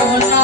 আপনা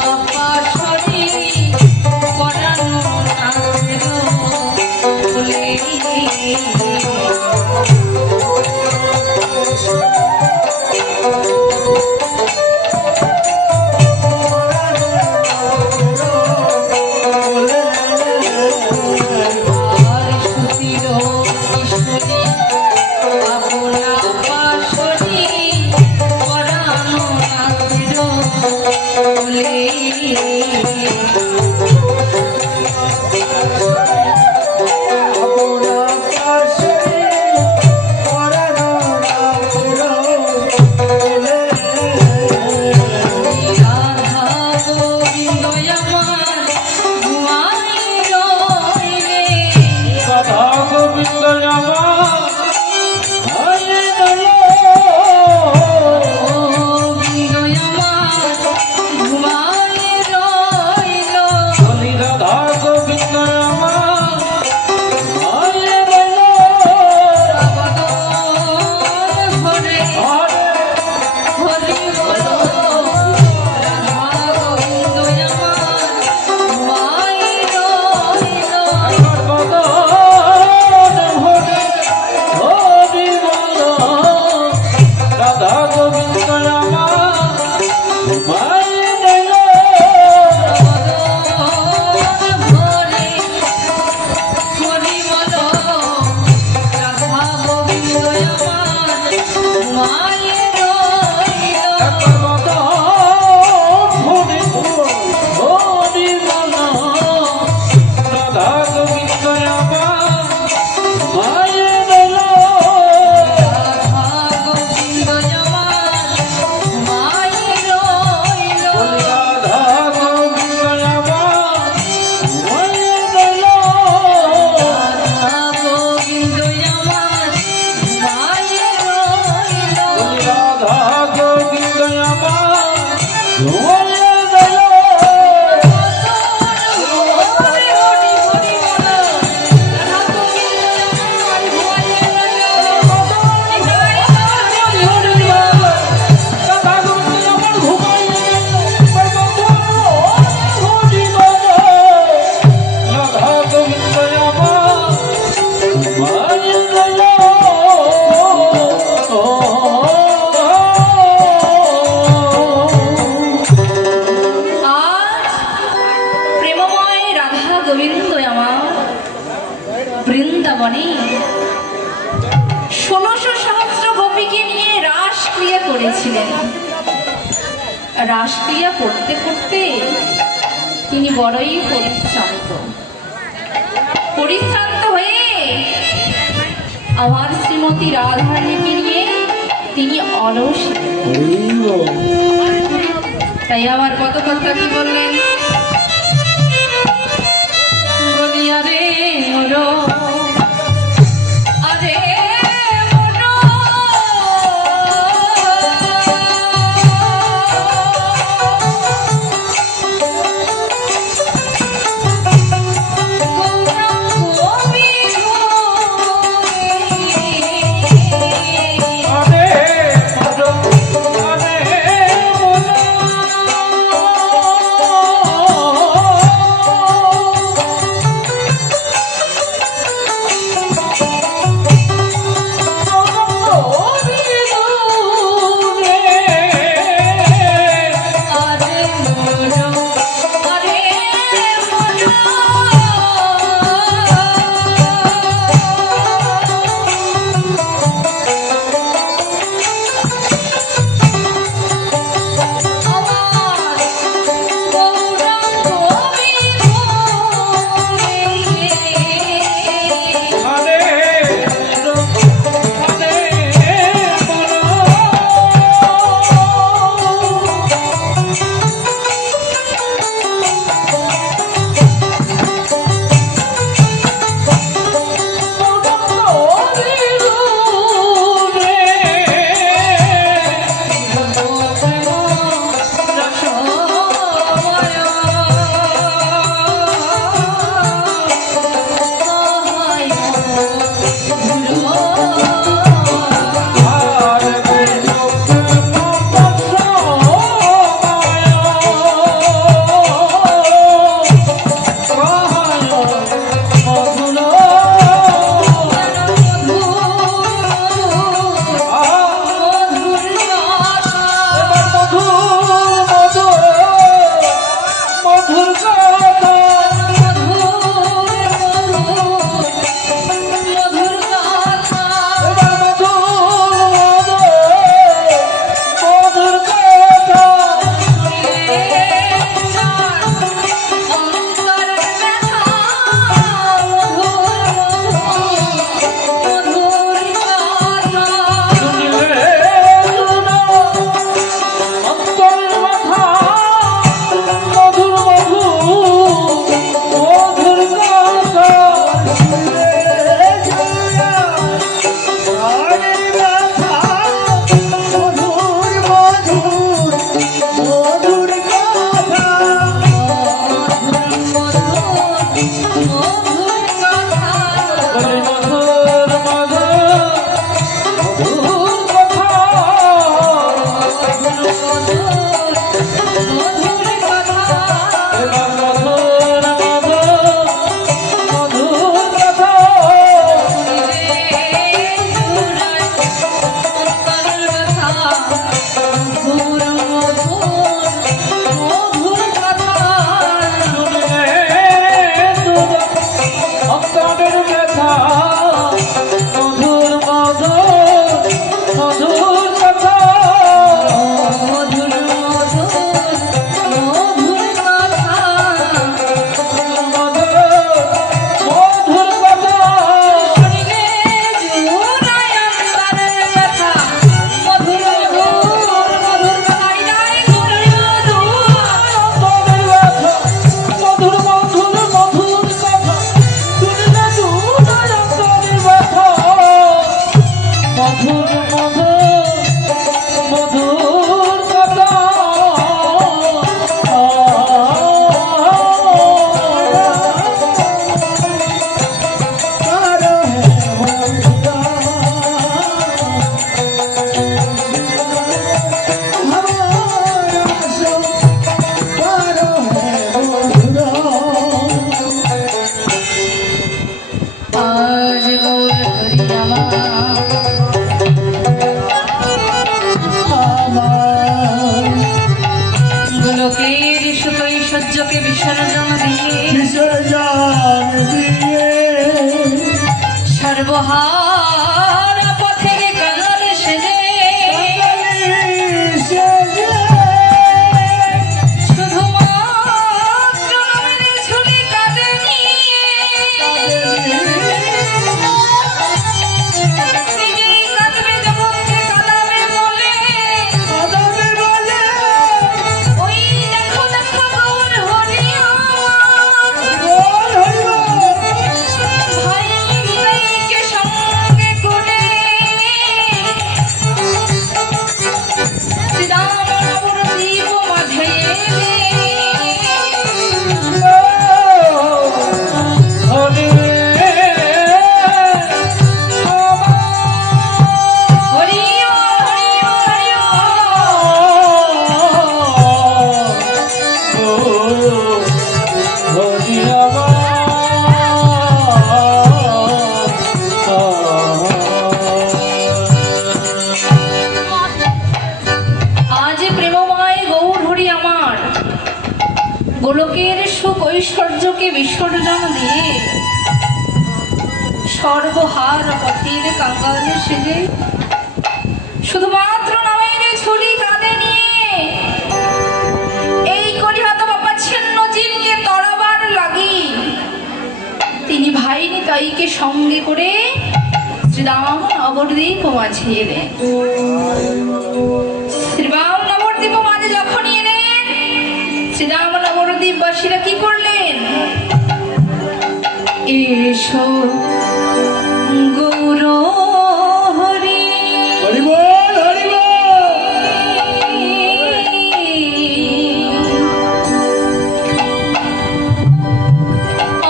সর্বহার পথের সেজে শুধুমাত্র ঝুলি কাঁধে নিয়ে। এই বাবা ছিন্ন জিনকে লাগি। তিনি ভাইনি তাইকে সঙ্গে করে শ্রীরাম নবদ্বীপ মাঝে এলেন শ্রীরাম নবদ্বীপ মাঝে যখন এলেন, শ্রীরাম নবদ্বীপবাসীরা কি করে এসো গুরু হরি।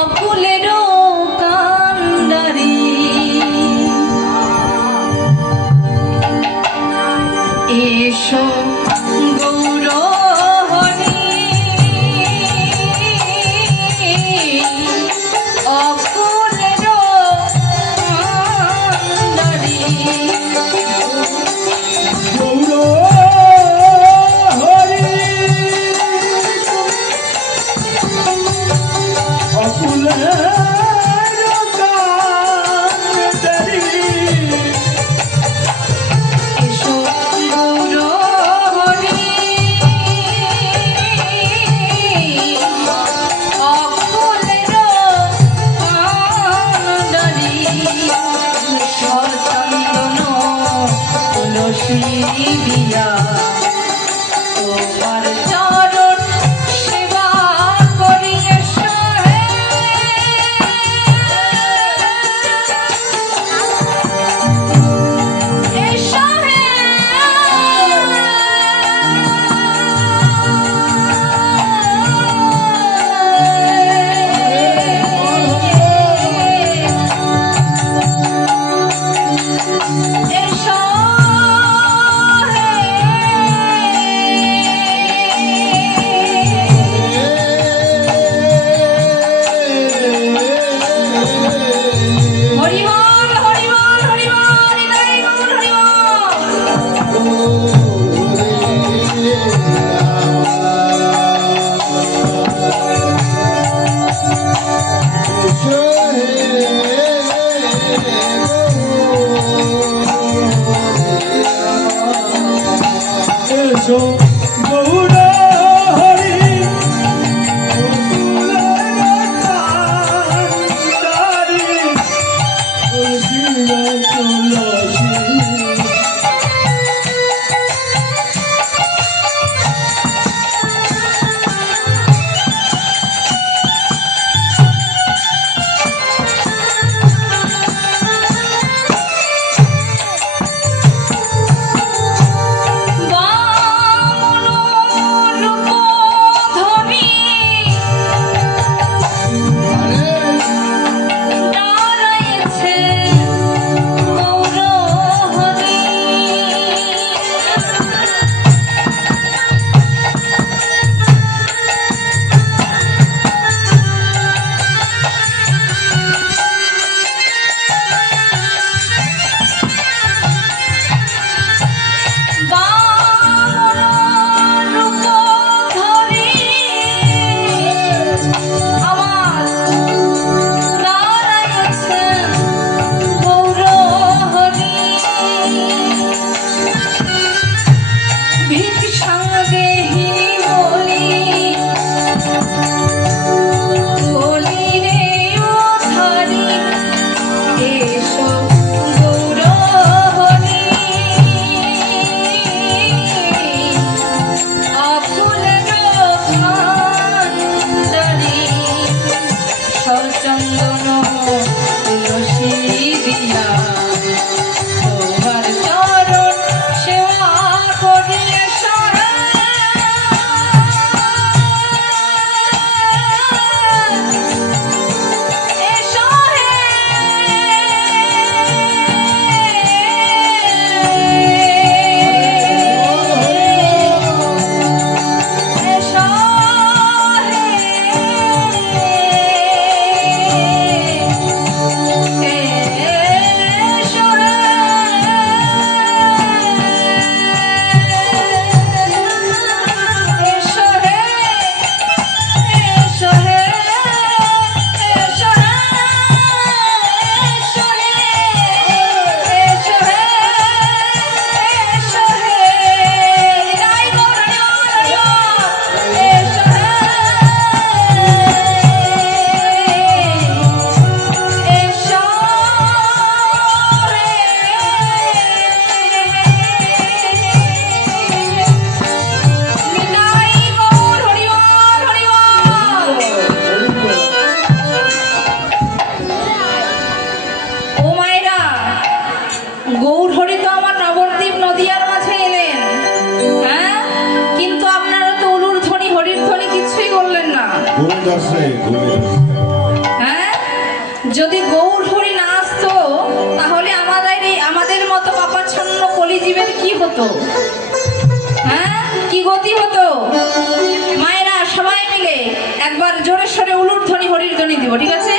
অকুলের কান্দারি এসো যদি গৌর হরি না আসতো, তাহলে আমাদের আমাদের মতো পাপাচ্ছন্ন কলিজীবের কি হতো? হ্যাঁ? কি গতি হতো? মায়েরা সবাই মিলে একবার জোরেশ্বরে উলুর ধ্বনি হরির ধ্বনি দিব, ঠিক আছে?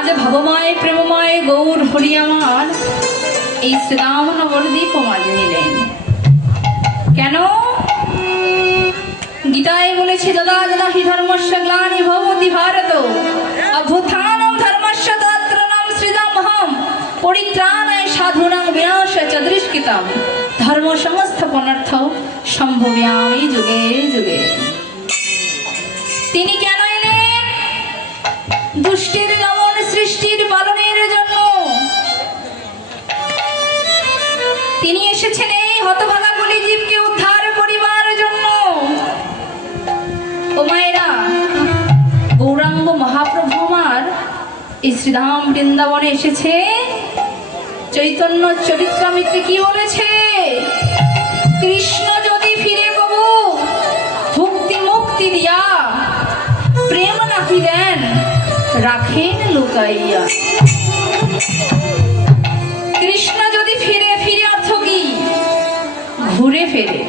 আজ ভবময় প্রেমময় গৌর হরি আমার এই শ্রীরাম নবদ্বীপ মাঝে নিলেন কেন গীতায় বলেছে দাদা দাদা হি ধর্মস্য গ্লানি ভবতি ভারত। অভ্যুত্থানম ধর্মস্য পরিত্রাণায় বিনাশ চ দৃষ্টিতম। ধর্ম সমস্ত পনার্থ সম্ভব্যামি যুগে যুগে। তিনি কেন এলেন? দুষ্টের সৃষ্টির পালনের জন্য। তিনি এসেছেন এই হতভাগা বলি জীবকে উদ্ধার করিবার জন্য। ও মায়েরা, গৌরাঙ্গ মহাপ্রভু আমার এই শ্রীধাম বৃন্দাবনে এসেছে। চৈতন্য চরিত্রামিত্রে কি বলেছে? রাখেন, লুকাইয়া। কৃষ্ণ যদি ফিরে ফিরে অর্থ কি? ঘুরে ফেরে।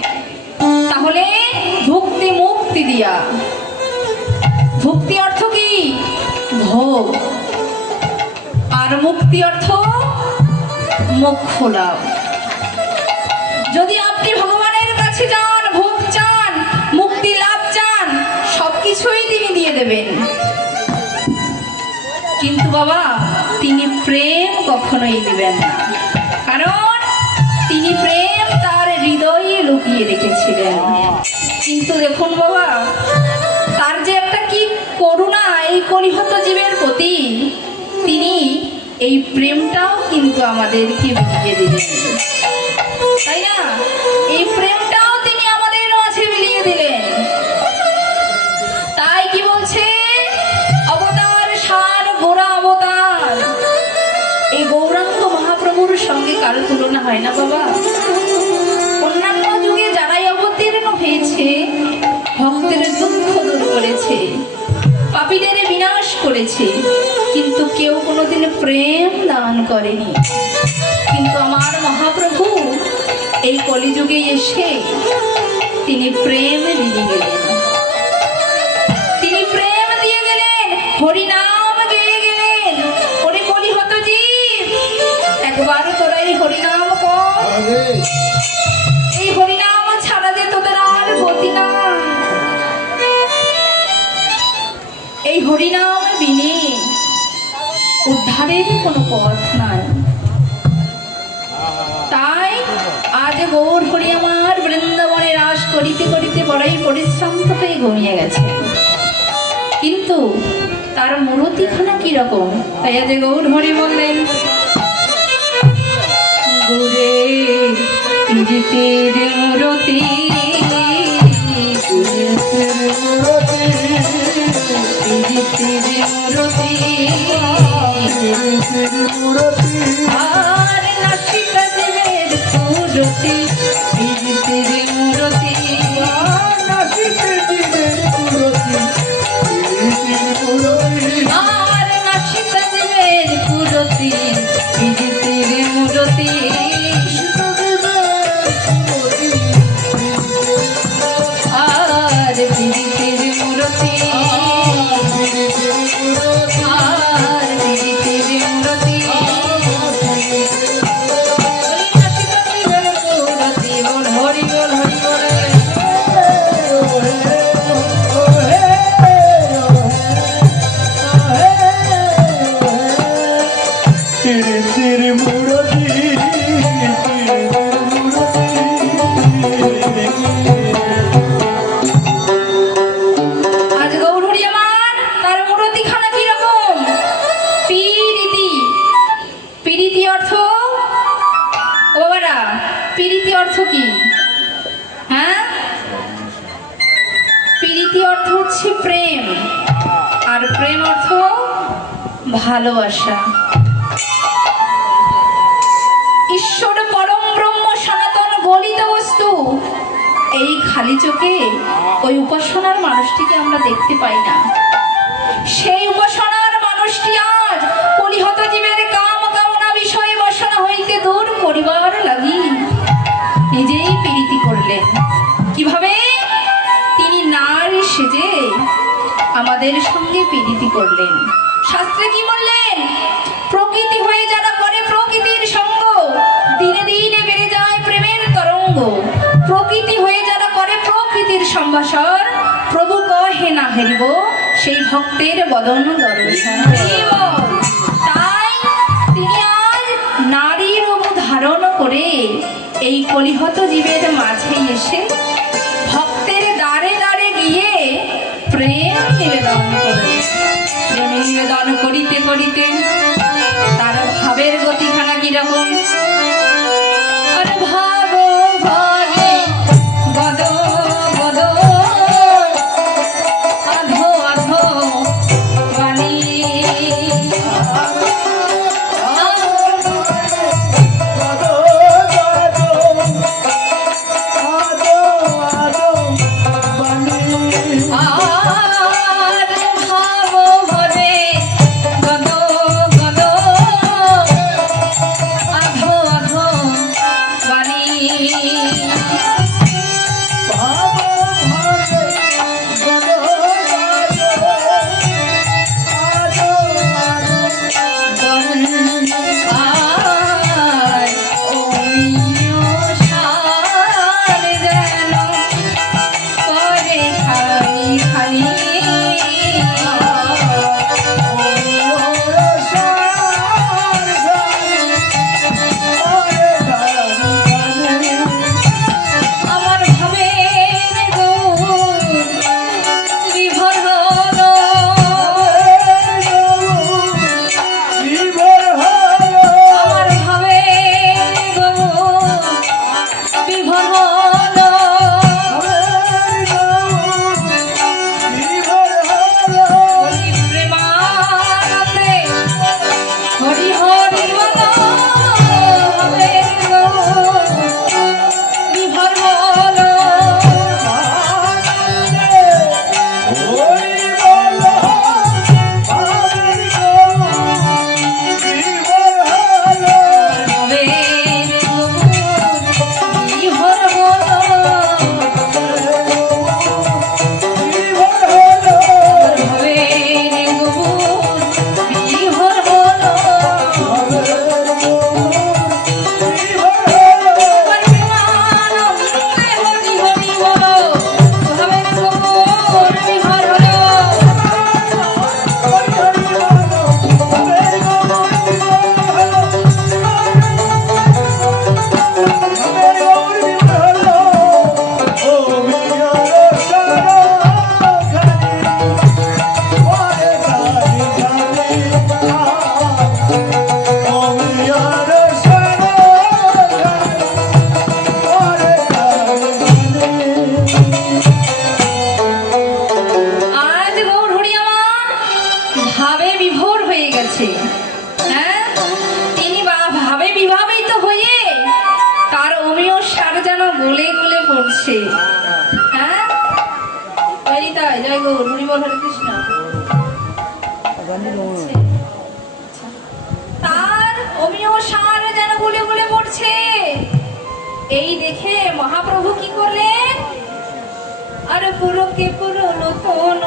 তাহলে ভক্তি মুক্তি দিয়া। ভক্তি অর্থ কি? ভোগ। আর মুক্তি অর্থ মোক্ষ লাভ। যদি আপনি ভগবানের কাছে যান, ভোগ চান, মুক্তি লাভ চান, সবকিছুই তিনি দিয়ে দেবেন। বাবা, তিনি প্রেম কখনোই দিবেন না। কারণ তিনি প্রেম তার হৃদয়ে লুকিয়ে রেখেছিলেন। কিন্তু দেখুন বাবা, তার যে একটা কি করুণা, এই কলিহত জীবের প্রতি তিনি এই প্রেমটাও কিন্তু আমাদেরকে বিলিয়ে দিলেন। তাই না? কারও হয় না বাবা? অন্যান্য যুগে যারাই অবতীর্ণ হয়েছে, ভক্তের দুঃখ দূর করেছে, পাপীদের বিনাশ করেছে, কিন্তু কেউ কোনোদিন প্রেম দান করেনি। কিন্তু আমার মহাপ্রভু এই কলিযুগে এসে তিনি প্রেম দিয়ে গেলেন। তিনি প্রেম দিয়ে গেলেন, হরিনাম উদ্ধারের কোনো পথ নাই। তাই আজ গৌর হরি আমার বৃন্দাবনে রাস করিতে করিতে বড়ই পরিশ্রান্ত হয়ে ঘুমিয়ে গেছে। কিন্তু তার মূরতিখানা কীরকম তাই আজ গৌর হরি বললেন, ঘুরে ফিরিতে রে মূরতি ফিরিতে তিরি মূরতি ভালোবাসা। ঈশ্বর পরম ব্রহ্ম সনাতন গলিত বস্তু। এই খালি চোখে ওই উপাসনার মানুষটিকে আমরা দেখতে পাই না। সেই উপাসনার মানুষটি আজ পরিহত জীবের কাম কামনা বিষয়ে বাসনা হইতে দূর করিবার লাগি। নিজেই পীড়িতি করলেন। কীভাবে? তিনি নারী সেজে আমাদের সঙ্গে পীড়িতি করলেন। শাস্ত্রে কি বললেন? প্রকৃতি হয়ে যারা করে প্রকৃতির সঙ্গ, দিনে দিনে বেড়ে যায় প্রেমের তরঙ্গ। প্রকৃতি হয়ে যারা করে প্রকৃতির সম্ভাষণ, প্রভু কহে না হেরিব, সেই ভক্তের বদন দর্শন তাই তিনি আজ নারীর রূপ ধারণ করে এই কলিহত জীবের মাঝে এসে ভক্তের দ্বারে দ্বারে গিয়ে প্রেম নিবেদন করে প্রেম করিতে করিতে তার ভাবের গতিখানা কীরকম? হয়ে গেছে হ্যাঁ? তিনি ভাবে বিভাবিত হয়ে তার অমীয় সার যেন গলে গলে পড়ছে। হ্যাঁ? সার যেন গলে গলে পড়ছে। এই দেখে মহাপ্রভু কি করলেন? আর পুরোকে পুরো নতুন